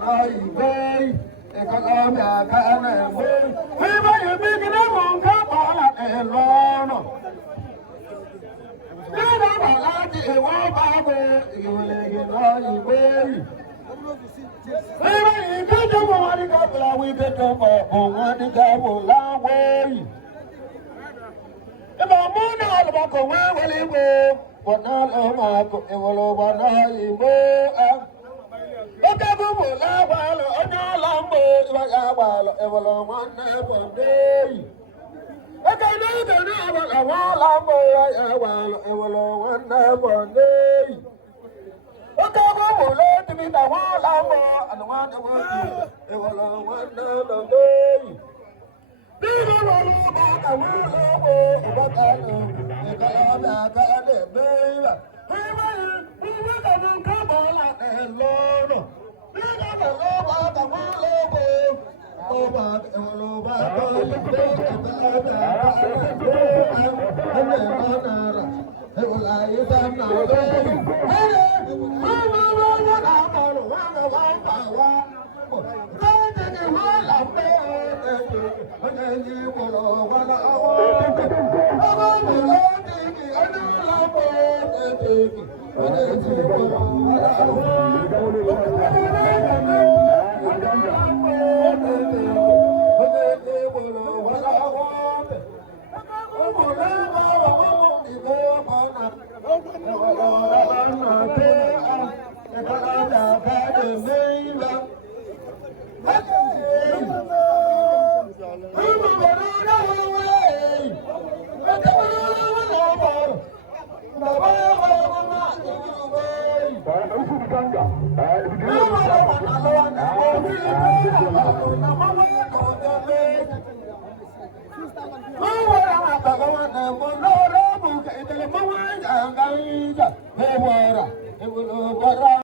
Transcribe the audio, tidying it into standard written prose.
nói về con ôm nhà cả này về khi bây giờ biết cái đó muốn khác bỏ là để lo nó cái đó bảo là chị qua ba về yêu lấy nói về khi bây giờ cái chỗ mà đi gặp là quy cái chỗ mà cùng đi gặp là về cái mà muốn nào là bà cùng với đi về còn nó là mà cùng yêu lo bà nói về Oke bubu la walo onya lambo iba ya walo ewalo mane bonde. Oke no ke no walo lambo ya walo ewalo mane bonde. Oke bubu la tibi da walo lambo anu wane wodi ewalo mane bonde. Bibi walo ba ka walo bo iba ka no ikala ba ka de beba. Hiwa ka no ka bola elono. Hãy subscribe cho kênh Ghiền Mì Gõ để không bỏ lỡ những video hấp dẫn